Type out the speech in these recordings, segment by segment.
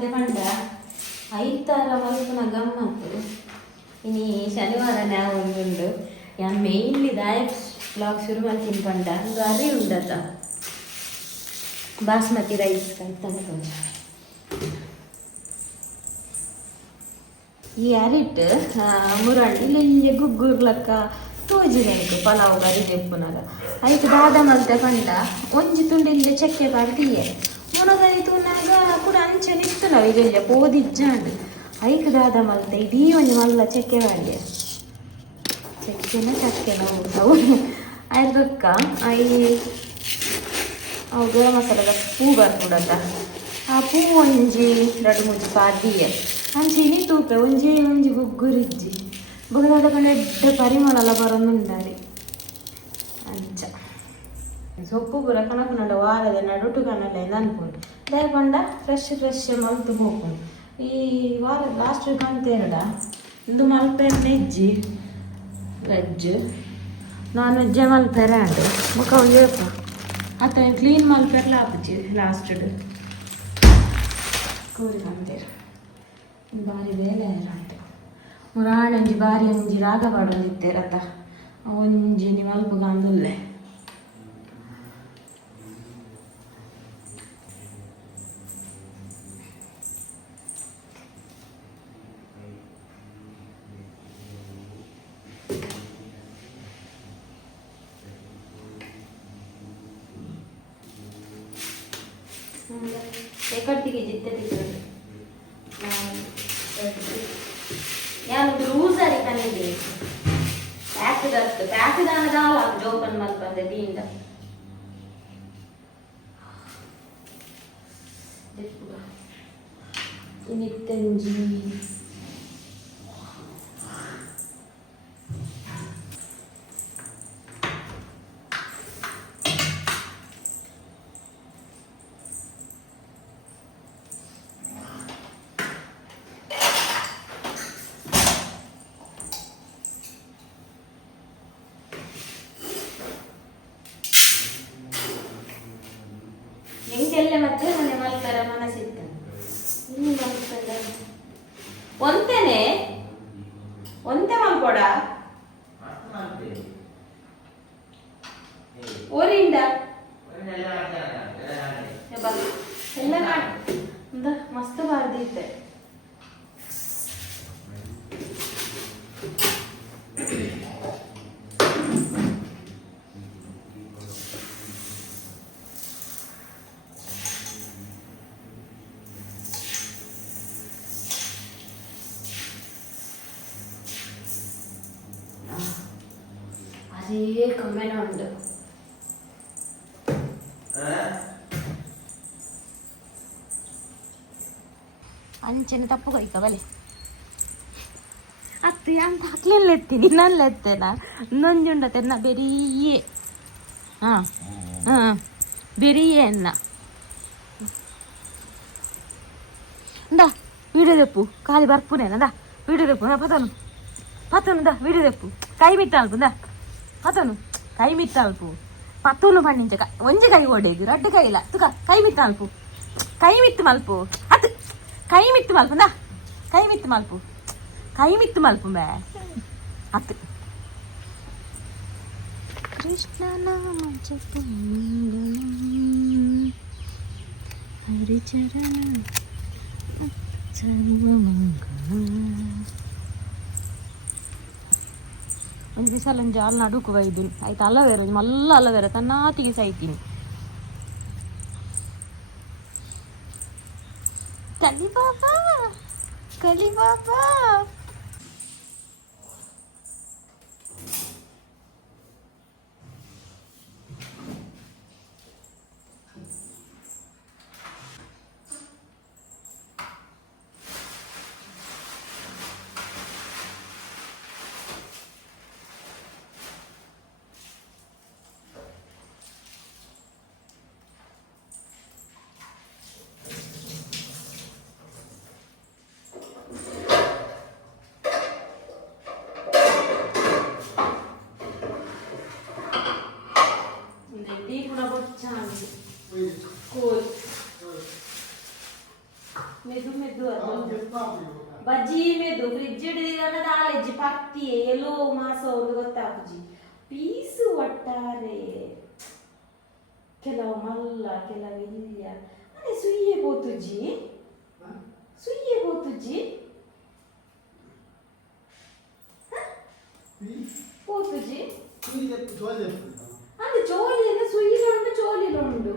ಮತ್ತೆ ಪಂಡ ಐತಾರ ಮಲ್ಪನ ಗಮ್ಮತ್ತು ಇನಿ ಶನಿವಾರ ನಾವು ಒಂದುಂಡು ಯಾನ್ ಮೇಯ್ನ್ಲಿ ದಾಯಕ್ ಬ್ಲಾಗ್ ಶುರು ಮಾಡ್ತೀನಿ ಪಂಡ ಒಂದು ಅರಿ ಉಂಡತ ಬಾಸ್ಮತಿ ರೈಸ್ ಕಲ್ತಾನೆ ಕೊಂಚ ಈ ಅರಿಟ್ ಮುರಂಡಿ ಇಲ್ಲೆಂಜೆ ಗುಗ್ಗುರ್ಲಕ್ಕ ತೋಜಿನೆಂಕು ಪಲಾವ್ ಗರಿ ದೆಪ್ಪುನಗ ಐತು ದಾದ ಮಲ್ತೆ ಪಂಡ ಒಂಜಿ ತುಂಡಿಲ್ಲೆ ಚಕ್ಕೆ ಪಾಡ್ತೀಯೆ ಮುನಗರಿ ತೂನಾಗ ಕೂಡ ಅಂಚೆ ನಿತ್ತು ನಾವು ಇಲ್ಲೆಂಜ ಪೋದಿಜ್ಜಾಂಡು ಐಕ್ ದಾದ ಮಲ್ತೆ ಇದೀ ಒಂಜಿ ಮಲ್ಲ ಚಕ್ಕೆ ಬಾಡ್ಯ ಚೆಕ್ಕೆನ ಚಕ್ಕೆನ ಅವು ಅರ್ಧಕ್ಕ ಅವು ಗರಂ ಮಸಾಲದ ಪೂ ಬರ್ತುಡತ್ತ ಆ ಪೂ ಒಂಜಿ ರಡು ಮುಜ್ಜಿ ಪಾಡ್ದಿಯೆ ಅಂಚಿನಿ ತೂಪೆ ಒಂಜಿ ಗುಗ್ಗುರಿಜ್ಜಿ ಬುಗದಾದ ಕಂಡು ಎಡ್ಡ ಪರಿಮಳ ಬರೋನುಂಡಾರಿ ಅಂಚ ಸೊಪ್ಪು ಪೂರ ಕಣಕುನಂಡ ವಾರದ ನಡುಟು ಕನ್ನಡ ಅನ್ಕೊಂಡು ದಯಪಂಡ ಫ್ರೆಶ್ ಮಲ್ತು ಹೋಗ್ಕೊಂಡು ಈ ವಾರ ಲಾಸ್ಟ್ ಕಂತೇರಡ ಇಂದು ಮಲ್ಪೆರ್ ನೆಜ್ಜಿ ವೆಜ್ ನಾನ್ ವೆಜ್ಜೆ ಮಲ್ಪೆರ ಅಂಡು ಮುಖ ಒಂದೇಪ ಅತ್ತ ಕ್ಲೀನ್ ಮಲ್ಪೆರ್ ಲಾಪುಜಿ ಲಾಸ್ಟ್ ಕೂರಿ ಕಂತೇರ ಬಾರಿ ಬೇಲೆ ಅಂತೆ ಮುರಾಣಿ ಒಂಜಿ ಬಾರಿ ಒಂಜಿ ರಾಗ ಪಾಡೊಂದಿತ್ತೇರತ್ತ ಒಂಜಿ ನೀವು ಅಲ್ಪ ಕಾಂದುಲ್ಲೆ ಕಟ್ಟಿಗೆ ಜಿತ್ತೆ ಯಾರು ಲೂಸರಿ ಕನಿಗೆ ಪ್ಯಾಕ್ ದಾನದಾಲ ಜೋಪನ್ ಮಲ್ಪಂದೆ ದೀಂಡ ನಿತ್ತಂಜಿ ಎಂಕೆಲ್ಲ ಮತ್ತೆ ಮನೆ ಮಲ್ಕರ ಮನಸ್ಸಿತ್ತ ಇನ್ನು ಮಲ್ಕಲ್ಲ ಒಂತೆನೆ ಒಂತೆ ಮಲ್ಕೊಡ ಓರಿಂದ ಎಲ್ಲ ಮಸ್ತ್ ಬಾರ್ದಿತ್ತೆ ಅದೇ ಕಮ್ಮೆನ ಉಂಟು ಅಂಚನೆ ತಪ್ಪು ಕೈಕ ಬಲೆ ಅತ್ತೆ ಅಂತ ಹಾಕ್ಲಿಲ್ಲ ಎತ್ತೀನಿ ನಾನು ಎತ್ತೇನಾ ಇನ್ನೊಂದುಂಡ ತೆನ್ನ ಬೆರಿಯೇ ಬೆರಿಯೇ ಅನ್ನ ಇಂದ ವಿಡಿಯೋ ತೆಪ್ಪು ಖಾಲಿ ಬರ್ಪುನೇನದ ವಿಡಿಯೋ ತೆಪ್ಪು ಪತನು ವಿಡಿಯೋ ತೆಪ್ಪು ಕೈ ಮಿತ್ತ ಪತನು ಕೈ ಮಿತ್ತ ಅಲ್ಪು ಪತ್ತೂನು ಪಣ್ಣಿಂಚ ಒಂಜಿ ಕೈ ಓಡೇದು ರಡ್ಡು ಕೈ ಇಲ್ಲ ತುಕ ಕೈ ಮಿತ್ತ ಅಲ್ಪು ಕೈ ಮಿತ್ತು ಮಲ್ಪು ಅದು ಕೈ ಮಿತ್ತು ಮಲ್ಪು ಕೈ ಮಿತ್ತು ಮಲ್ಪು ಮೇ ಅತ್ತು ಕೃಷ್ಣ ನಾಮ ಜಪ ಹರಿಚರಣ ಸರ್ವಮಂಗಳ ಒಂದು ದಿವಸ ಅಲ್ಲೊಂದು ಹಾಲು ನಡುಕು ಒಯ್ದು ಆಯ್ತು ಅಲ್ಲವೇರ ಮಲ್ಲ ಅಲ್ಲವೇರ ತನ್ನಾತಿಗೆ ಸಾಯ್ತೀನಿ ಕಲಿ ಬಾಬಾ ಇದ್ದು ಫ್ರಿಡ್ಜ್ ಹಿಡಿದ ನಾಲೆಜ್ಜಿ ಪತ್ತಿ ಎಲ್ಲೋ ಮಾಸ ಒಂದು ಗೊತ್ತಾಗುಜಿ ಪೀಸು ಒಟ್ಟಾರೆ ಕೆಲವು ಮಲ್ಲ ಕೆಲವು ಇಲ್ಲ ಅದೇ ಸುಯ್ಯೆ ಬೋತುಜ್ಜಿ ಸುಯ್ಯೆ ಬೋತುಜ್ಜಿ పోతుజీ అది జోలి సుయ్యిలో ఉండు జోలిలో ఉండు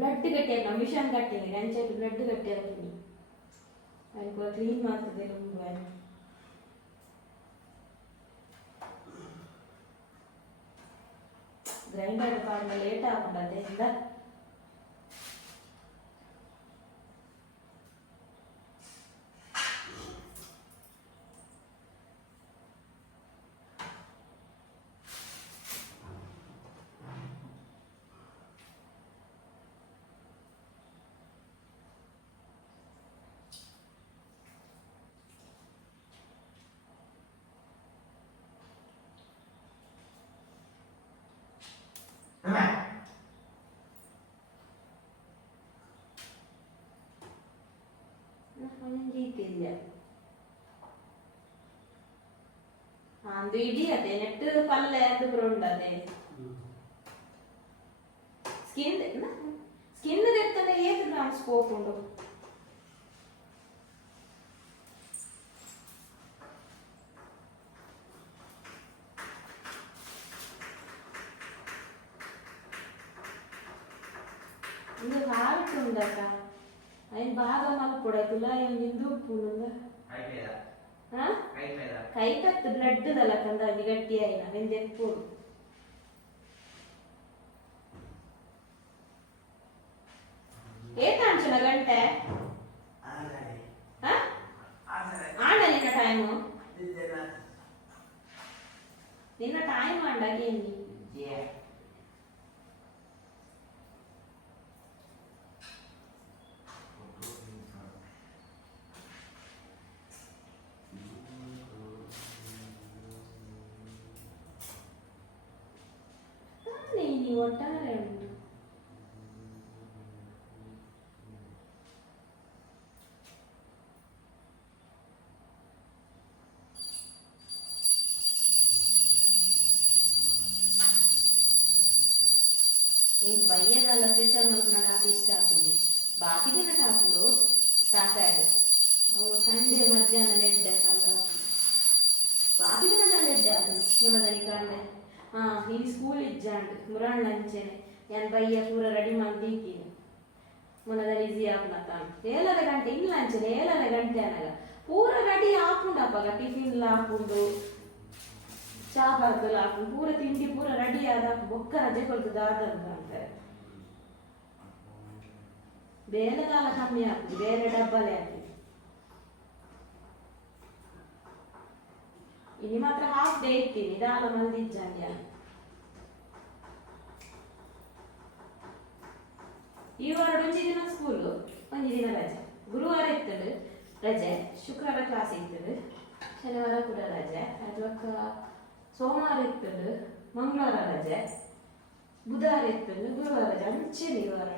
ಬ್ಲಡ್ ಕಟ್ಟಿಯಲ್ಲ ಮಿಷನ್ ಕಟ್ಟಿಲ್ಲ ಗಂಚೆಟ್ಟು ಬ್ಲಡ್ ಕಟ್ಟಿಯಲ್ಲ ಅದಕ್ಕೆ ಕ್ಲೀನ್ ಮಾಡ್ತದೆ ಲುಂಬು ಗ್ರೈಂಡರ್ ಪಾಡ್ನ ಲೇಟ್ ಆಗ್ಬಿಟ್ಟದೆ ಇಲ್ಲ ರೀತಿಯಿಲ್ಲ ಅಂದು ಇಡೀ ಅದೇ ನೆಟ್ಟು ಪಲ್ಲೆ ಅದು ಬರುಂಡದೆ ಸ್ಕಿನ್ ತೆತ್ತನೆ ಏತು ನಾವು ಸ್ಕೋಪ್ ಉಂಡು ಇದು ಹಾರ್ಟ್ ಉಂಡಕ್ಕ ಅಯ್ಯ ಬಾಗ ಮಲ್ಪುಡ ತುಲಾಯ ನಿಂದು ಉಪ್ಪುಂದ ಕೈ ಕತ್ತು ಬ್ಲಡ್ ದಲ್ಲ ಕಂದ ಗಟ್ಟಿ ಆಯ್ನ ನಿಂದೆ ಎಪ್ಪುಡು ಏತಾಂಚನ ಗಂಟೆ ಆಡ ನಿನ್ನ ಟೈಮು ನಿನ್ನ ಟೈಮ್ ಆಂಡಾಗಿ ಒಟ್ಟಾರೆ ಉಂಟು ఇంక బయ్యేదల్ల స్పెషల్ అనుకున్న టాప్ ఇష్ట అవుతుంది బాకీ తిన్న టాపులు సాటర్డే సండే మధ్యాహ్నం నెడ్డ ಬಾಕಿ ದಿನ ನೆಡ್ಡೆ ಅದನ್ನು ಮುನದನಿಕಾಂಡೆ ನೀನು ಸ್ಕೂಲ್ ಇಜ್ಜಾಂಡು ಮುರಾಣ್ ಲಂಚೆನೆ ನಾನು ಬಯ್ಯ ಪೂರ ರೆಡಿ ಮಾಡಿ ದೀಕಿನಿ ಮುನದಲ್ಲಿ ಈಸಿ ಆಗ್ಲತ್ತಾನು 7 ಗಂಟೆ ಇಲ್ಲ ಲಂಚನೆ 7 ಗಂಟೆ ಅನಗ ಪೂರ ರೆಡಿ ಹಾಕೊಂಡಪ್ಪಾಗ ಟಿಫಿನ್ ಹಾಕೊಂಡು ಚಾ ಬರ್ದಲ್ಲ ಹಾಕೊಂಡು ಪೂರ ತಿಂಡಿ ಪೂರ ರೆಡಿ ಆದ ಬೊಕ್ಕ ರಜೆ ಕೊಡ್ತದ ಅಂತಾರೆ ಬೇರೆ ಕಾಲ ಕಮ್ಮಿ ಆಗ್ತದೆ ಬೇರೆ ಡಬ್ಬಲೆ ಆಗ್ತದೆ ಇನಿ ಮಾತ್ರ ಹಾಫ್ ಡೇ ಇರ್ತೀನಿ ದಾಲ ಮಲ್ದಿಜ್ಜಾಂಡ್ಯ ಈ ವಾರ ಒಂಜಿ ದಿನ ಸ್ಕೂಲು ಒಂಜಿ ದಿನ ರಜೆ ಗುರುವಾರ ಇರ್ತದೆ ರಜೆ ಶುಕ್ರವಾರ ಕ್ಲಾಸ್ ಇರ್ತದೆ ಶನಿವಾರ ಕೂಡ ರಜೆ ಅಥವಾ ಸೋಮವಾರ ಇರ್ತದೆ ಮಂಗಳವಾರ ರಜೆ ಬುಧವಾರ ಇರ್ತದೆ ಗುರುವಾರ ರಜೆ ಅಂಚೆಲಿ ಈ ವಾರ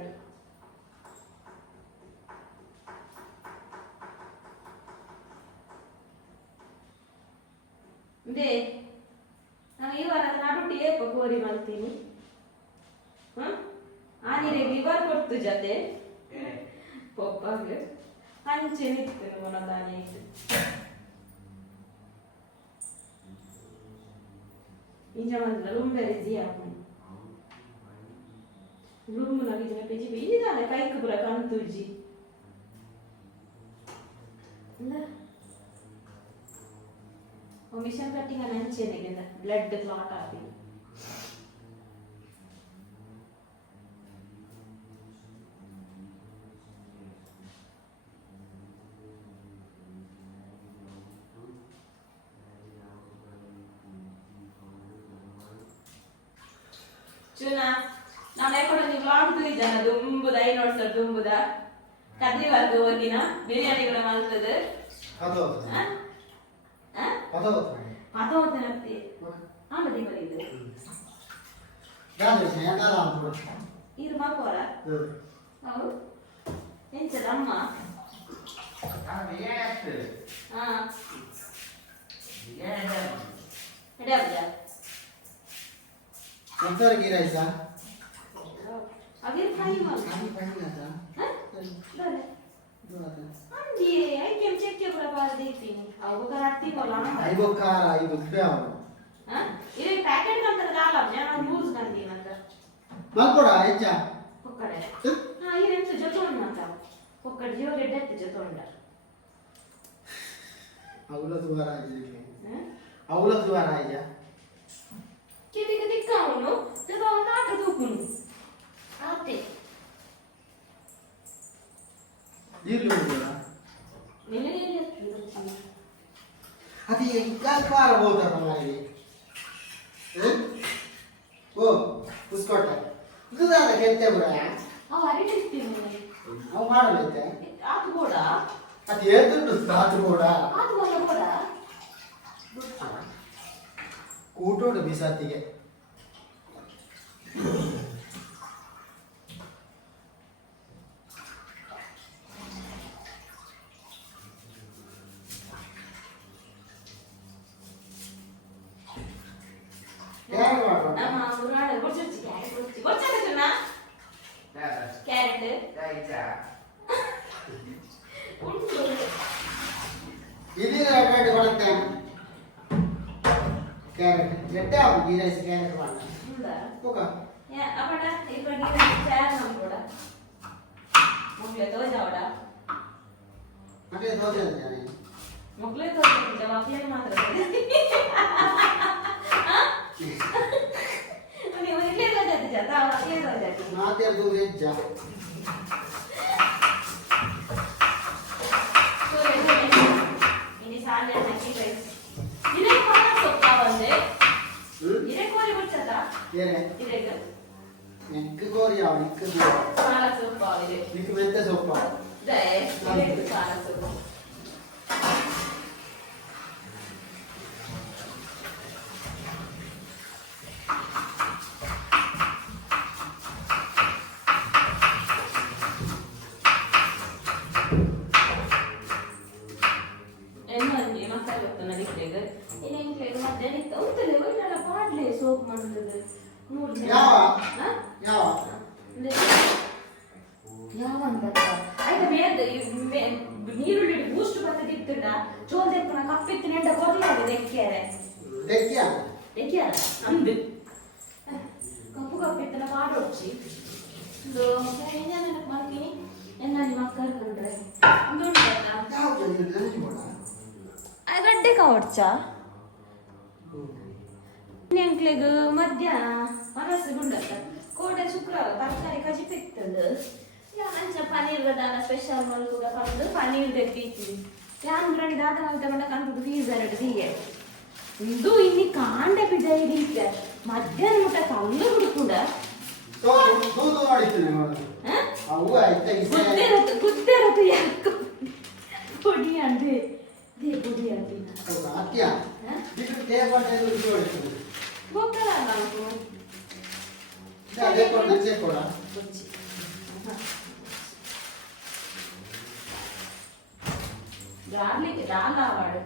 ದೇ ನಾನು ಈ ವಾರ ನಾಟುಟ್ಟಿ ಏಪ ಕೋರಿ ಮಾಡ್ತೀನಿ ಆನಿರೆ ಲಿವರ್ ಕೊಡ್ತು ಜೊತೆ ಪಪ್ಪಾಗ ಹಂಚೆ ನಿಂತು ಮೊನದಾನಿ ಇಂಜ ಮಂದಲ ಲುಂಬೆರಿ ಜಿಯಾಪು ಲುಂಬು ನಗಿಜಿನ ಪೇಜಿ ಇಲ್ಲಿದಾನೆ ಕೈಕು ಪುರ ಕಂತುಜಿ ಮಿಷನ್ ಕಟ್ಟಿಂಗ್ ನಂಚೆನೆಗೆ ಬ್ಲಡ್ ಕ್ಲಾಟ್ ಆಗಿ ಚುನಾ ನಾನು ಯಾಕಂದ್ರೆ ನೀವು ಆಗ್ತದೆ ಜನ ದುಂಬುದ ಐ ನೋಡ್ತಾರೆ ದುಂಬುದ ಕದ್ರಿ ವರ್ಗ ಹೋಗಿನ ಬಿರಿಯಾನಿಗಳ ಮಾಡ್ತದೆ ಅದು ಅದು ಅದು ಹೋಗ್ತೇನೆ ಆಮದಿ ಬರೀದು ಇದು ಮಾಡ್ಕೋರ ಹೌದು ಎಂಚದ ಅಮ್ಮ ಹಾ ಎಂತವರೆಗೆ ರೈಸ ಅದೇ ಫ್ರೈ ಮಾಡಿ ಅಂಜಿ ಐಟಮ್ ಚೆಕ್ ಪ್ರಕಾರ ದೇತೀನಿ ಅವು ಕರಾತಿ बोला ना ಐಬೋ ಖಾರ ಐಬೋ ಪ್ಯಾವ हां ये पैकेट ನಂತರ ದಾಲ ನಾನು ಲೂಸ್ ಗಂದಿ ನಂತರ ಮಲ್ಕೊಡ ಹೆಚ್ಚ ಕೊಕ್ಕಡೆ ಹಾ ಈ ಎಂತ ಜೊತೋಣ ಅಂತ ಕೊಕ್ಕಡೆ ಜೀವ ರೆಡ್ ಎತ್ತ ಜೊತೋಂಡ ಅವಳ ದ್ವಾರ ಇದೆ ಅವಳ ದ್ವಾರ ಇದೆ ಕಿದಿ ಕಿದಿ ಕಾವನು ತದ ಒಂದು ಆಟ ತೂಕುನು ಆತೆ ಇರ್ಲಿ ಹೋಗೋಣ ಮೇಲೆ ಅದು ಎಂಕಾ ಕಾರ ಬೋಲ್ತಾರ ಮಾರಿ ಓ ಉಸ್ಕೊಟ ಇದುದಾನ ಕೆತ್ತೆ ಬರ ಅವ ಅರಿತಿರ್ತೀನಿ ಅವ ಮಾಡಲೈತೆ ಆತು ಬೋಡ ಅದು ಏದುಂಟು ಆತು ಬೋಡ ಆತು ಬೋಡ ಕೂಟೋಡು ಬಿಸಾತಿಗೆ ನಮ್ಮ ಮುರಾಡ ಗೊಚ್ಚಿ ಕ್ಯಾರೆಟ್ ಗೊಚ್ಚಕತ್ತನ ಕ್ಯಾರೆಟ್ ಇದೀಗ ರೆಡ್ ಬರುತ್ತೆ ಕ್ಯಾರೆಟ್ ರೆಡ್ ಆಗ ಗೀರೈಸ್ ಕ್ಯಾರೆಟ್ ಮಾಡ ಹೌದಾ ಹೋಗ ಯಾ ಅಪಡ ಇಪ್ಪ ಗೀರೈಸ್ ತಯಾರು ಮಾಡ್ಕೊಡ ಮುಗ್ಲೆ ತೋಜಾವಡ ಮತ್ತೆ ದೋಸೆ ಅಂತಾನೆ ಮುಗ್ಲೆ ತೋಜಾ ಮಕ್ಳಿಗೆ ಮಾತ್ರ ನೀವು ಇಲ್ಲೇ ತೋಜಾತಿ ಜಾತಾ ಮಕ್ಳಿಗೆ ತೋಜಾತಿ ಮಾತೆ ದೂರ ಹೆಜ್ಜ ini salah lagi guys. Ini mana soppa bande? Ini kori bachata? ಏನೇ Ini ga? ನೆಕ್ ಗೋರಿ ಯಾವ ನೆಕ್ ಗೋರಿ Salah soppa ini. ನಿಕ್ ಮೆಂತೆ ಸೊಪ್ಪ Dai, ini salah soppa. Soap ಮಾಡ್ತದೆ ನೋಡಿ ಯಾವ ಯಾವ ಅಂತ ಆಯ್ತು ನೀರುಳ್ಳಿ ಬೂಸ್ಟ್ ಬರ್ತದಿತ್ತುಂಡ ಚೋಲ್ ತೆಪ್ಪನ ಕಪ್ಪಿತ್ತು ನೆಂಡ ಕೊರಲಾಗ ದೆಕ್ಕ್ಯಾರೆ ದೆಕ್ಕ್ಯಾರ ಅಂದು ಕಪ್ಪು ಕಪ್ಪಿತ್ತನ ಪಾಡೊಚ್ಚಿ ಒಂದು ಏನ ನೆನಪು ಮಾಡ್ತೀನಿ ಎನ್ನ ನಿಮ್ಮ ಅಕ್ಕ ಕಂಡ್ರೆ ಗಡ್ಡೆ ಕಾವಡ್ಚಾ ನೆಂಕ್ಲೆಗ್ ಮಧ್ಯಾಹ್ನ ಮನಸ್ಸು ಗುಂಡತ್ತ ಕೋಟೆ ಶುಕ್ರವಾರ ತರಕಾರಿ ಕಜಿಪಿತ್ತದು ಅಂಚ ಪನೀರ್ ದಾನ ಸ್ಪೆಷಲ್ ಮಲ್ಕುಗ ಕಂಡು ಪನೀರ್ ತೆಗ್ದಿತ್ತು ಯಾನ್ ಫ್ರೆಂಡ್ ದಾದ ನಾವು ತಗೊಂಡ ಕಂಡು ಫೀಸ್ ಎರಡು ದೀಗೆ ಇದು ಇನ್ನಿ ಕಾಂಡೆ ಬಿಡ ಹಿಡಿಯುತ್ತೆ ಮಧ್ಯಾಹ್ನ ಊಟ ಕಲ್ಲು ಹುಡುಕುಂಡ ಗುದ್ದಿರತ್ತು ಯಾಕ ಪೊಡಿ ಅಂದೆ ದೇ ಪೊಡಿ ಅಂದಿನ ಗೊತ್ತಲ್ಲ ನಮಗೂ गार्लिक दाल आवड़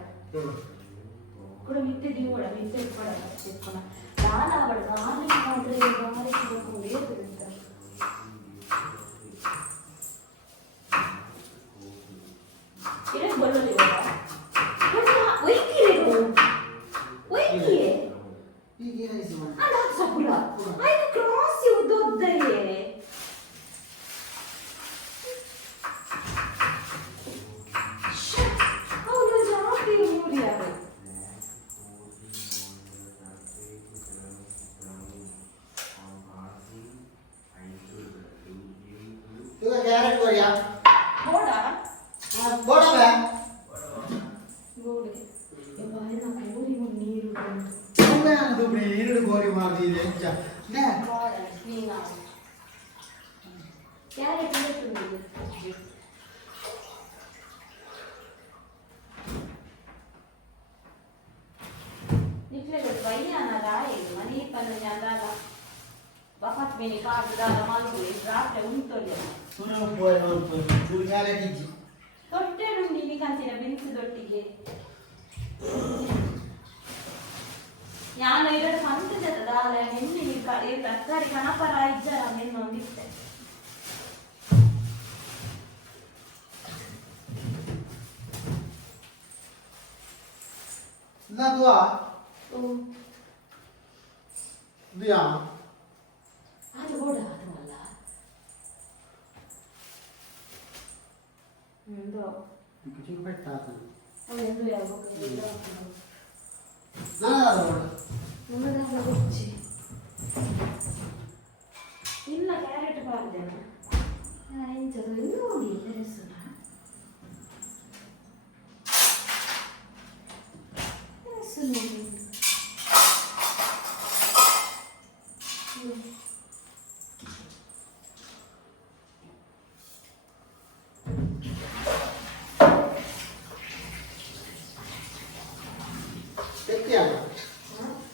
ಕೂಡ ಮಿತ್ತೆ ದಿವಳ ಮಿತ್ತೆ ಕೂಡ ಚಿಕ್ಕನ दाल आवड़ गार्लिक ಮಾತ್ರ गार्लिक ಬೇಕು ಬೇಕಿರುತ್ತೆ ಇರೇ ಬರೋಲಿ ಬಾ ಒಯ್ಕಿರೆ ಈಗ ಏನಾಯ್ತು ಅದ ಸಪುರ ಐದು ಕ್ರಾಸ್ ಉದ್ದೊದ್ದಲೆ कैरेट बोरिया बोड़ा हां बोड़ा बे बोड़े ये बाहर ना गोरी में नीरू तुम्हें ना दुबड़ी नीरू गोरी मार दी दे जा ले बोड़ा नीना ಕ್ಯಾರೆಟ್ ಇರುತ್ತದೆ ನಿಕ್ಲೆಗೆ ಬಯ್ಯಾನದಾಯ ಮನೆ ಪನ್ನ ಜಾಗ ಬಫತ್ ಮೇನಿ ಕಾಗದಾದ ಮಲ್ಗು ರಾತ್ರಿ ಉಂಟೊಳ್ಳಿ ಸುರು ಪೋಯ್ ಸುರು ಕ್ಯಾರೆಟ್ ಇಜ್ಜಿ ತೊಟ್ಟೆ ಉಂಡಿ ನಿಕಂತಿನ ಬೆನ್ಸು ದೊಟ್ಟಿಗೆ ನಾನು ಎರಡು ಮಂತದ ದಾಲ ಹೆಣ್ಣಿನ ತರಕಾರಿ ಕಣಪರ ಇಜ್ಜರ ಮೆನ್ನೊಂದಿತ್ತೆ Na tua? Dia. ಅದು ಕೂಡ ಅದು ಅಲ್ಲ ಎಂದು Cuci petata. ಎಂದು ಯಾವ Nada. ನಮ್ಮದಾಗ ಗೊಚ್ಚಿ ಇನ್ನ ಕ್ಯಾರೆಟ್ ಬಾರ್ದೇನ ಎಂಚದು ನೋಡಿ ಹೆಸರು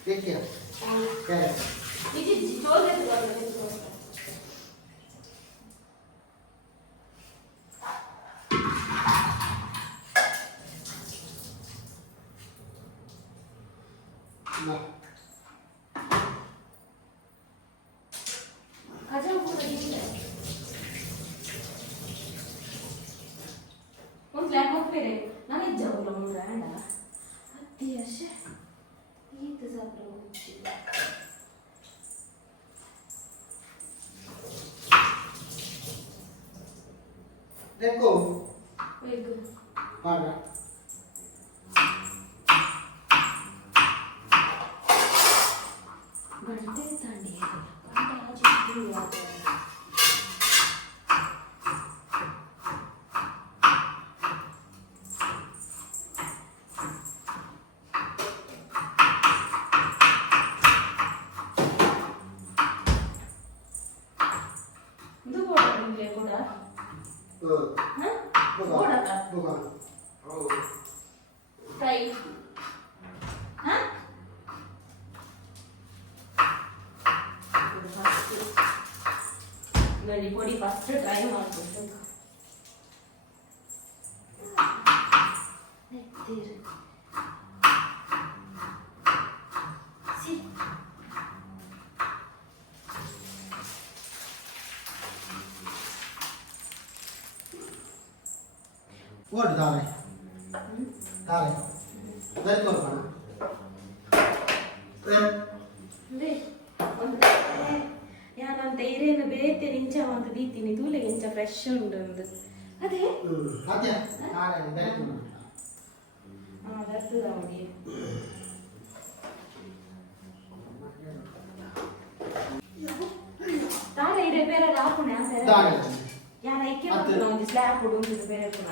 Tekya. Carrot. ಇದು ಜೋಲೆ No. Aja ಕೂಡ ಇಲ್ಲ ಒಂದು ಲ್ಯಾಕ್ ಹೋಗ್ಬೇರೆ ನಾನು ಇಜ್ಜಾವಲ್ಲ ಒಂದು ರಾಂಡ ಅತ್ತಿ ಅಷ್ಟೇ ಈತ ಸಾಪ್ರ ಹೋಗ್ತಿಲ್ಲ Ecco. ವೇಗ Guarda. ಗಂಟೆ ತಾಂಡಿ ಗಂಟೆ ಆಚೆ ಇದು ಕೂಡ ನಿಮಗೆ ಕೂಡ Bukan. Oh. ಫ್ರೈ ಗಂಡಿ ಪೊಡಿ ಫಸ್ಟ್ ಟ್ರೈ ಮಾಡ್ಬೇಕು What dale? Dale. Dari mana? ಯಾನಂತ ಹಿರೇನ ಬೇತೆ ನಿಂಚವಂತ ದೀತಿನಿ ತೂಲೆಗೆ ಇಂಚ ಫ್ರೆಶ್ ಉಂಡು ಒಂದು ಅದೇ Aja. Dale, dari mana? ಬರ್ತದ ಅವನಿಗೆ ತಾಳೆ ಹಿರೇ ಬೇರೆ ಹಾಕುಣೆ ಅಂತ Dale. ಯಾರ ಐಕ್ಯ ಒಂದು ಸ್ಲ್ಯಾಬ್ ಹುಡುಗ ಬೇರೆ ಪುಣ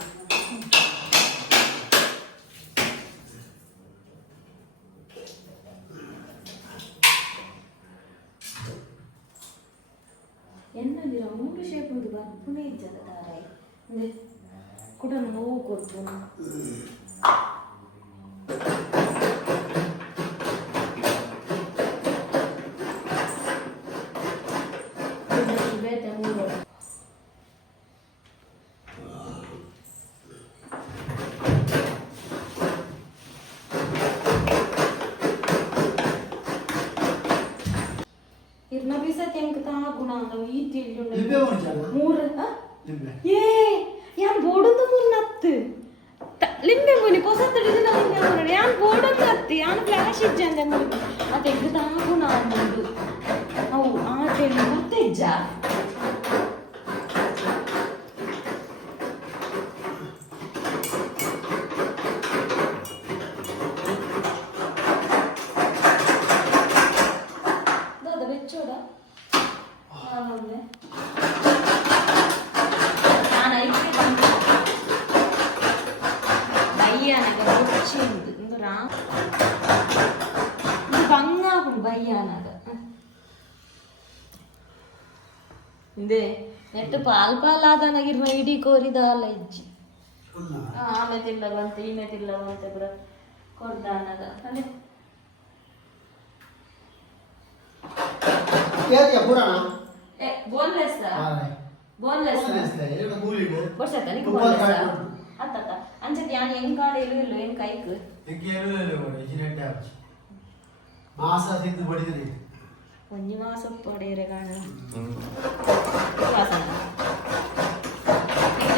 ಎನ್ನಲ್ಲಿರ ಮೂರು ಶೇಪ್ ಒಂದು ಬರ್ಪುನೇ ಇಜ್ಜದ ತಾರಾಯಿ ಅಂದ್ರೆ ಕೂಡ ನೋವು ಕೊಡ್ತು ಇರ್ನ ಬೀಸ ತೆಂಕ ತಾ ಗುಣ ಅಂದವು ಈ ತಿಳ್ಳು Libe mana? ಮೂರು Libe. ಏ ಯಾನ್ ಬೋಡೊಂದು ಮೂರು ನತ್ತು ಲಿಂಬೆ ಮುನಿ ಪೊಸ ತಡಿದಿನ ಲಿಂಬೆ ಮುನಿ ಯಾನ್ ಬೋಡೊಂದು ನತ್ತು ಯಾನ್ ಫ್ಲಾಶ್ ಇಜ್ಜಂದೆ ಮೂರು ಆ ತೆಂಕ ತಾ ಗುಣ ಅಂದು ಅವು ಆ ತೆಂಕ ಮತ್ತೆ ಇಜ್ಜ ದಾದ ಬೆಚ್ಚೋಡ ನಾನೊಂದೆ ನಾನು ಐತೆ ಬಂದು ಬಯ್ಯಾನಗ ಬೊಚ್ಚಿ ಉಂಟು ಒಂದು ಇದು ಬಂಗಾಪುಂಡು ಬಯ್ಯಾನಗ ಇಂದೆ ನೆಟ್ಟು ಪಾಲ್ ಪಾಲ್ ಆದನಾಗಿರುವ ಇಡೀ ಕೋರಿದಾಲ ಇಜ್ಜಿ ಆಮೆ ತಿಲ್ಲವಂತೆ ಈಮೆ ತಿಲ್ಲವಂತೆ ಬರ ಕೊಡ್ದಾನದ ಅದೇ ಬೋನ್ಲೆಸ್ ಬೋನ್ಲೆಸ್ ಕೊಡ್ಸತ್ತ ನಿಕ್ ಬೋನ್ಲೆಸ್ ಅಂತ ಅಂಚತಿ ಯಾನ್ ಹೆಂಗ್ ಕಾಡ ಇಲ್ಲು ಇಲ್ಲು ಹೆಂಗ್ ಕೈಕ್ ಒಂಜಿ ಮಾಸ ಪಡೆಯರೆ ಕಾಣ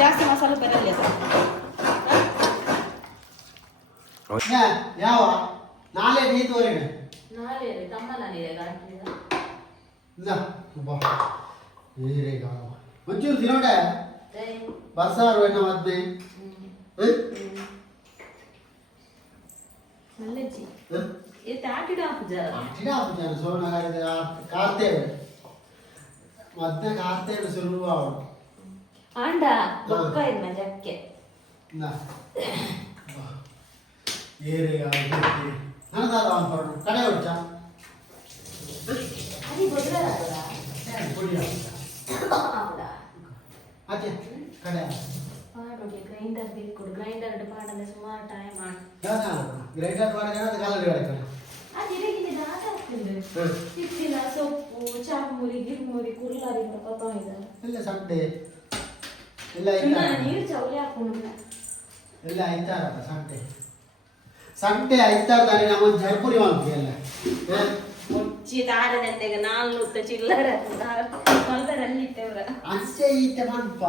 ಜಾಸ್ತಿ ಮಸಾಲೆ ಬರಲ್ಲ ಯಾವ ನಾಳೆ ನೀತುವರೆಗೆ ನಾಳೆ ತಮ್ಮನಿದೆ ಗಾಂಟಿದ ಒಂಚೂರು ತಿನ್ನೋಡೆ ಬಸ್ಸಾರು ಏನೋ ಮದ್ನೆ ಮಲ್ಲಜ್ಜಿ ಇದು ಆಟಿಡ ಹಾಪುಜಾನ ಸೋಮಗಾರಿದ ಕಾರ್ತೇವೆ ಮದ್ನೆ ಕಾರ್ತೇವೆ ಸುಲಭ ಅವಳು ಆಂಡ ಬೊಕ್ಕ ಇನ್ನ ಜಕ್ಕೆ ನನದಾದ ಅವನು ಕಡೆ ಹೊಡ್ಚ అది బొదరాదా అవుడా అదే కడే పాడోడి గ్రైండర్ దిక్కుడు గ్రైండర్ పాడలే సుమారు టైం ఆన్ యాదా గ్రైండర్ పాడగా అది కలర్ కడే అది రేగిది దాట ಆಗ್ತದೆ ತಿಕ್ಕಿನ ಸೊಪ್ಪು ಚಾಮುರಿ ಗಿರ್ಮುರಿ ಕುರ್ಲಾರಿ ಪಪ್ಪ ಇದೆ ಇಲ್ಲ ಸಂಡೆ ಇಲ್ಲ ಇಲ್ಲ ನೀರು ಚೌಲಿ ಹಾಕೊಂಡು ಇಲ್ಲ ಐತಾರ ಸಂಡೆ ಸಂಡೆ ಐತಾರ ದಾನಿ ನಮ್ಮ ಜರ್ಪುರಿ ಮಾಡ್ತೀಯಲ್ಲ ಮುಚ್ಚಿ ತಾರದಂತೆಗೆ ನಾಲ್ಕು ಚಿಲ್ಲರ ಮಲ್ದರಲ್ಲಿ ಇಟ್ಟವ್ರ ಅಂಚೆ ಈತೆ ಮನ್ಪ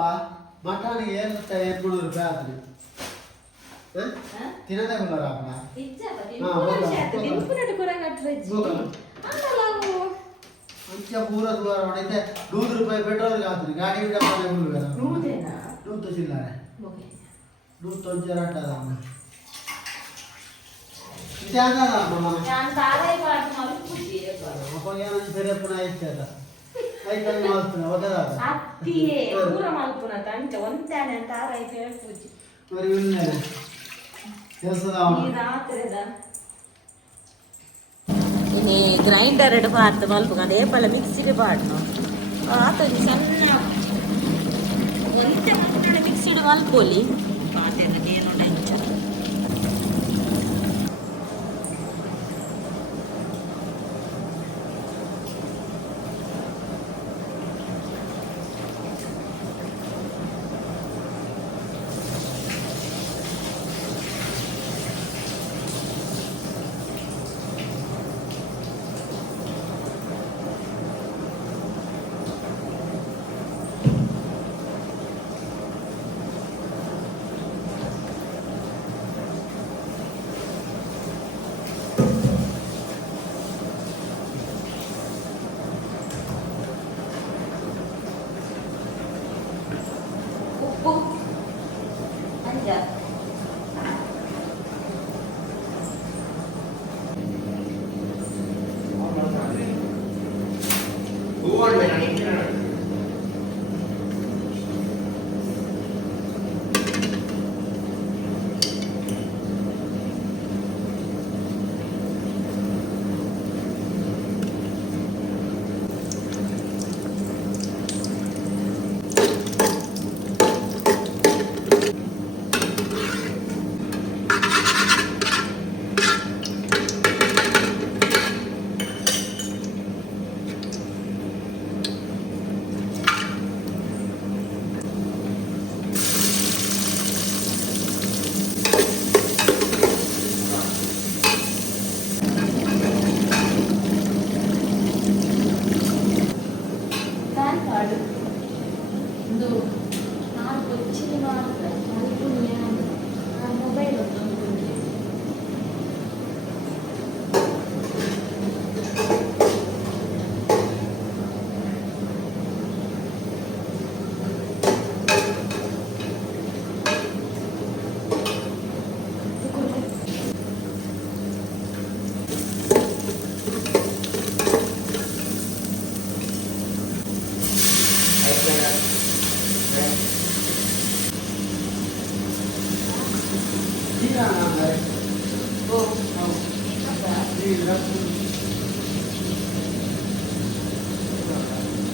ಮಟನ್ಗೆ ಏರುತ್ತೆ 200 ರೂಪಾಯಿ ಆದ್ರೆ ತಿನ್ನದೇ ಬರೋರ ಅಪ್ಪ ಅಂಚೆ ಪೂರ ದೂರ ಹೊಡೆದೆ 100 ರೂಪಾಯಿ ಪೆಟ್ರೋಲ್ ಆದ್ರೆ ಗಾಡಿ ನೂತು ಚಿಲ್ಲರೆ 100 ರಟ್ಟದ ഞാൻ താരായി പാട്ട് മലപ്പുറത്തി അപ്പൊ ഞാൻ ಬೇರೆ ಪುನಃ ಐತದ ಐತನ ಮಾಡ್ತೀನಿ ಹೋಗದ ಅತ್ತಿಯೇ ಪೂರ ಮಲ್ಪುನ ತಂಚ ಒಂದಾನೆ ತಾರಾಯಿ ಹೇಳ್ಪುಜಿ మరి ವಿನ್ನೆ ಕೆಲಸದ ಈ ರಾತ್ರಿದ ಇನಿ ಗ್ರೈಂಡರ್ ಎಡ್ ಪಾರ್ತ್ ಮಲ್ಪುಗ ಅದೇ ಪಲ ಮಿಕ್ಸಿಗೆ ಪಾಡ್ನು ಆತದಿ ಸಣ್ಣ ಒಂತೆ ಮಕ್ಕಳ ಮಿಕ್ಸಿಡ್ ಮಲ್ಪೋಲಿ ಪಾತೆದ ಏನು ಟೆನ್ಷನ್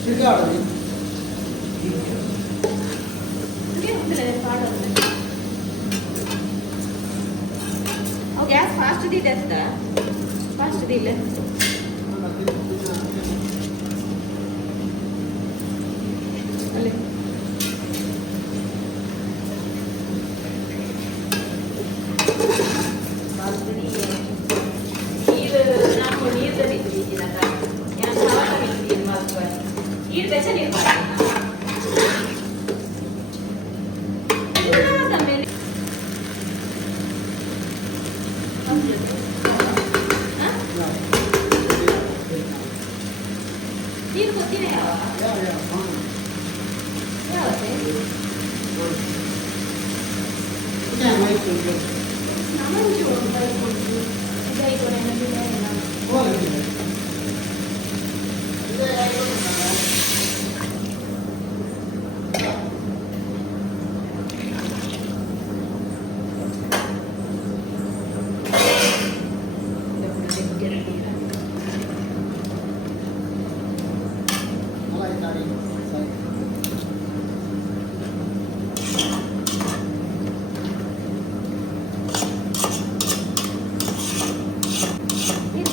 Chicago. ಗ್ಯಾಸ್ ಫಾಸ್ಟ್ ಇದೆ ಅಂತ ಫಾಸ್ಟ್ ಇಲ್ಲ ಅಲ್ಲಿ ನೀರು ಬೆಚ್ಚ ನೀರು ನೀರು ಗೊತ್ತಿಲ್ಲ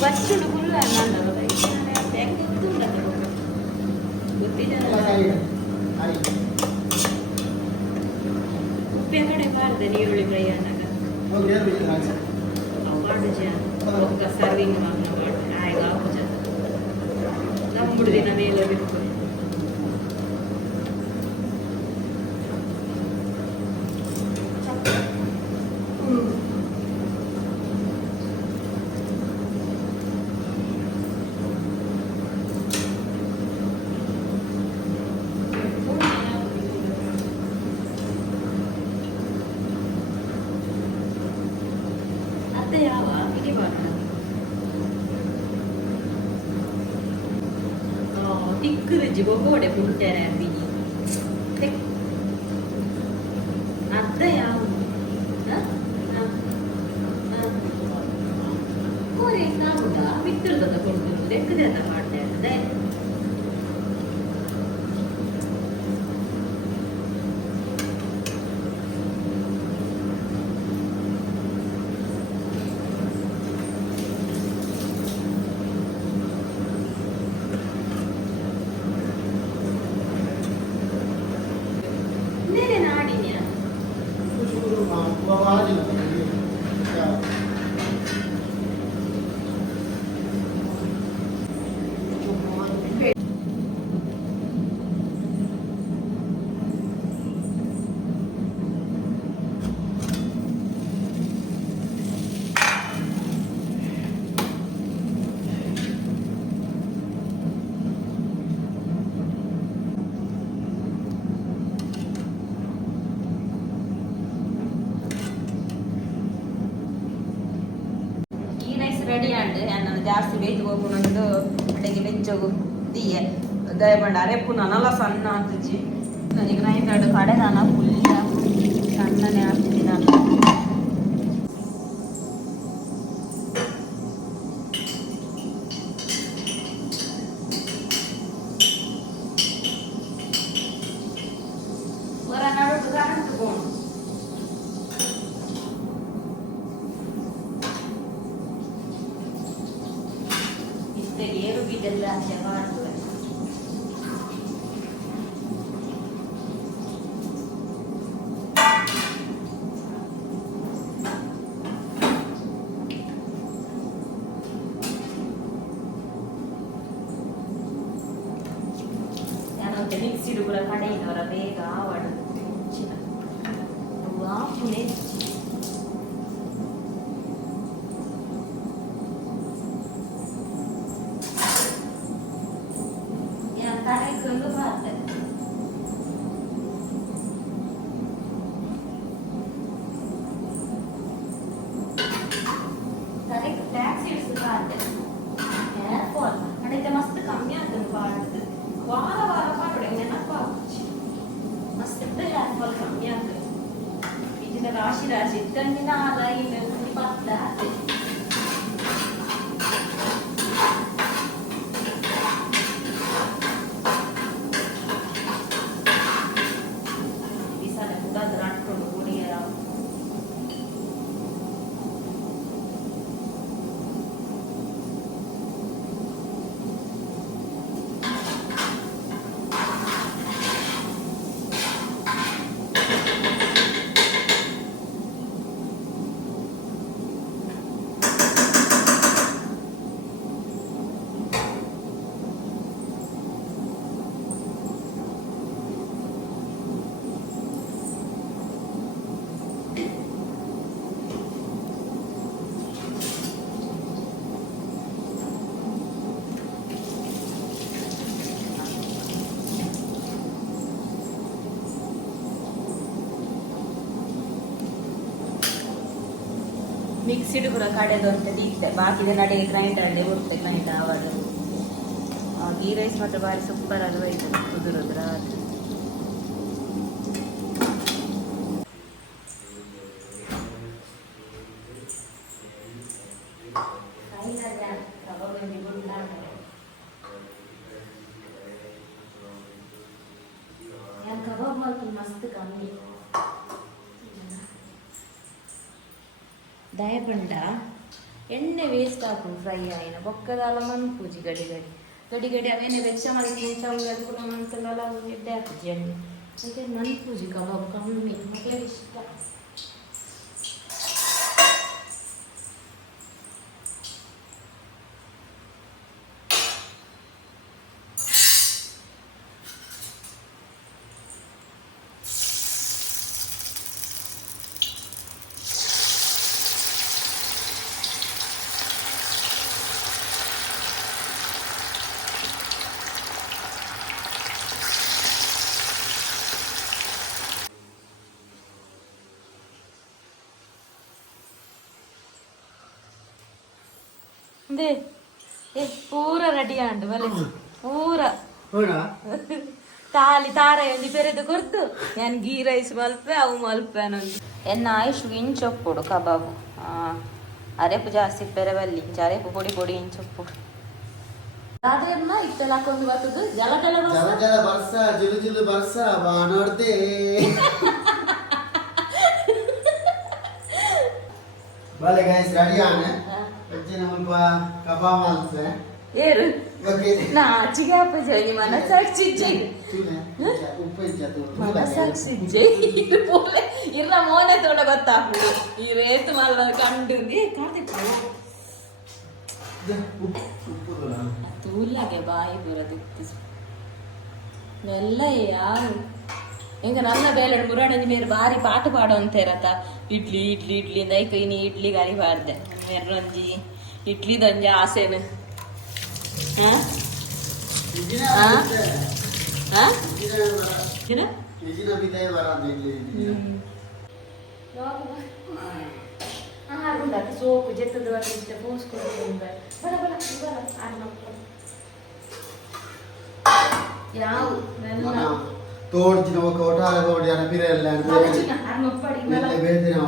ಬಚ್ಚುಡು ಫುಲ್ ಉಪ್ಪೆ ಕಡೆ ಬಾರ್ದೆ ನೀರುಳ್ಳಿ ಫ್ರೈ ಅನ್ನಾಗ ಒಂದು ಸರ್ವಿಂಗ್ ಮಾಡ್ತಾರೆ ಆಯ್ತು ನಮ್ಮ ದಿನ ಮೇಲೆ ಬಿಟ್ಟು ಯಾವ ಇಲ್ಲಿ ತಿಕ್ಕುದು ಗೊಗೋಡೆ ಪುಂಟೆನೆ ಬಿಗಿ ಅದ ಯಾವ ಕೋರೆ ನಾವುದ ಮಿತ್ತುಳದ ಕೊಡ್ತಿರೋದು ಲೆಕ್ಕದೆ ಅಂತ ಮಾಡ್ತಾ ಇರ್ತದೆ ರೆಡಿ ಆಂಡ್ ನಾನು ಜಾಸ್ತಿ ಬೇಯ್ತು ಹೋಗುಣಂದು ಅಡಿಗೆ ಬೆಚ್ಚಗು ತೀಯೆ ದಯಪಂಡ ಅರೆಪ್ಪು ನಾನಲ್ಲ ಸಣ್ಣ ಹಾಕಿಚ್ಚಿ ನನಗೆ ಗ್ರೈಂಡರ್ ಕಡೆ ನಾನು ಫುಲ್ಲ ಸಣ್ಣನೇ ಹಾಕ್ತೀನಿ ನಾನು ಹೊರ ನಡುಟು ಕರೆಂಟ್ ಬೋಣು ಏರು ಬಿದ್ದೆಲ್ಲ ಮಾಡ್ತದೆ ಮಿಕ್ಸಿಡು ಕೂಡ ಕಡೆಯಿಂದವರ ಬೇಗ ಆವಾಡು ಆಫುನೇ ಕರೆಕ್ಟ್ ಬರ್ತದೆ ಕರೆಕ್ಟ್ ಟ್ಯಾಕ್ಸ್ ಇಡಿಸ್ಬಾರ್ದು ಏರ್ಫಾಲ್ ಕಡೆಗೆ ಮಸ್ತ್ ಕಮ್ಮಿ ಆಗ್ತದೆ ಬಾಳ್ದು ವಾರ ವಾರ ಪಾಡೋಡೆ ನೆನಪಾಗುತ್ತೆ ಮಸ್ತ್ ಏರ್ಫಾಲ್ ಕಮ್ಮಿ ಆಗ್ತದೆ ಇದನ್ನ ರಾಶಿ ರಾಶಿ ಇದ್ದಂಗಿನ ಲೈನ್ ಪತ್ತ ಮಿಕ್ಸಿಡ್ ಕೂಡ ಕಡೆ ದೊರೆತದೆ ಈಗ ಬಾಕಿದೆ ನಡೆ ಗ್ರೈಂಡರ್ಲಿ ಬರುತ್ತೆ ಗ್ರೈಂಡ್ ಆವಾಗ ಗೀ ರೈಸ್ ಮಾತ್ರ ಭಾರಿ ಸೂಪರ್ ಅಲ್ವ ಇದು ಕುದುರುದ್ರ ಕಬಾಬ್ ಮಾತ್ರ ಮಸ್ತ್ ಕಮ್ಮಿ ದಯಪಂಡ ಎಣ್ಣೆ ವೇಸ್ಟ್ ಹಾಕು ಫ್ರೈ ಆಯಿನ ಬೊಕ್ಕದಾಲ ಮನ್ಪೂಜಿ ಗಡಿ ಗಡಿ ಗಡಿ ಗಡಿ ಅವೇನೆ ವೆಚ್ಚ ಮಾಡಿ ಅದು ಕೂಡ ಮಂತಲ್ಲ ಎಡ್ಡೆ ಹಾಕುಜಿ ಎಣ್ಣೆ ಅದಕ್ಕೆ ಮನ್ಪೂಜಿ ಕಬಾಬ್ ಕಮ್ಮಿ ಮಕ್ಕಳಿಗೆ ಇಷ್ಟ ಪೂರ ರೆಡಿ ಆಂಡು ಬಲೆ ಪೂರ ತಾಲಿ ತಾರ ಒಂದು ಪೆರೆದು ಕೊರ್ತು ನಾನು ಗೀ ರೈಸ್ ಮಲ್ಪೆ ಅವು ಮಲ್ಪೆ ಅನ್ನೊಂದು ಎನ್ನ ಆಯುಷ್ ಇಂಚೊಪ್ಪುಡು ಕಬಾಬು ಅರೆಪು ಜಾಸ್ತಿ ಪೆರವಲ್ಲಿ ಅರೆಪು ಪೊಡಿ ಪೊಡಿ ಇಂಚೊಪ್ಪುಡು ಅದೇನ ಇತ್ತೆಲ್ಲ ಹಾಕೊಂಡು ಬರ್ತದು ಜಲ ಜಲ ಜಲ ಜಲ ಬರ್ಸ ಜುಲು ಜುಲು ಬರ್ಸ ಬಾ ನೋಡ್ದೆ ಬಲೆ ಗೈಸ್ ರೆಡಿ ಆನೆ ಹೆಚ್ಚಿನ ಸ್ವಲ್ಪ ಕಬಾಬ್ ಮಾಡ್ತೆ ಏರು ಓಕೆ ನಾ ಚಿಗೆ ಅಪ್ಪಜಿ ಮನಸಾಕ್ಷಿ ಜೈ ಉಪ್ಪು ಇಜ್ಜತು ಮನಸಾಕ್ಷಿ ಜೈ ಪೋಲೆ ಇರ್ಲ ಮೋನೆ ತೋಡ ಗೊತ್ತಾಗ್ತದೆ ಈ ರೇತು ಮಲ್ಲ ಕಂಡು ಕಾರ್ತಿಕ್ ಉಪ್ಪು ತೂಲಾಗೆ ಬಾಯಿ ಬರೋದು ಎಲ್ಲ ಯಾರು ಈಗ ನನ್ನ ಬೇಲೆಡ್ ಮುರಾಣಂಜಿ ಮೇರೆ ಬಾರಿ ಪಾಟು ಪಾಡು ಅಂತ ಇರತ್ತ ಇಡ್ಲಿ ಇಡ್ಲಿ ಇಡ್ಲಿ ಐಕ ಇನಿ ಇಡ್ಲಿ ಗಾಲಿ ಬಾರ್ದೆ ಮೇರೊಂಜಿ ಇಡ್ಲಿದೊಂಜಿ ಆಸೆನು ಸೋಪು ಜೆತ್ತದ ಪೋಸ್ಕೊಂಡು ಯಾವ ತೋಡ್ಚಿನ ఒక ಒಟಾರ ತೋಡಿ ಅನ ಬಿರಲ್ಲ ಅಂತ ಬೇದಿನ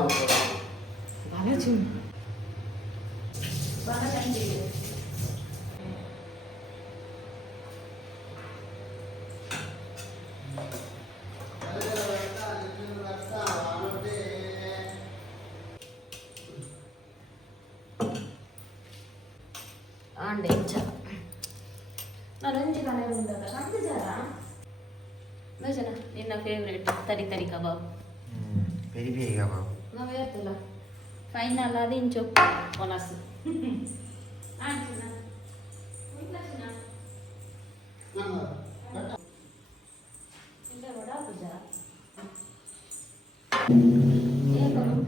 ನಿನ್ನ ಫೇವ್ರೇಟ್ ತರಿ ತರಿ ಕಬಾಬ್ ಪೆರಿ ಪೆರಿ ಕಬಾಬ್ ನಾವು ಹೇಳ್ತಿಲ್ಲ ಫೈನಲ್ ಅದು ಇಂಚೊಪ್ಪು ಒನಸು ಇಲ್ಲ ವಡಾ ಪೂಜಾ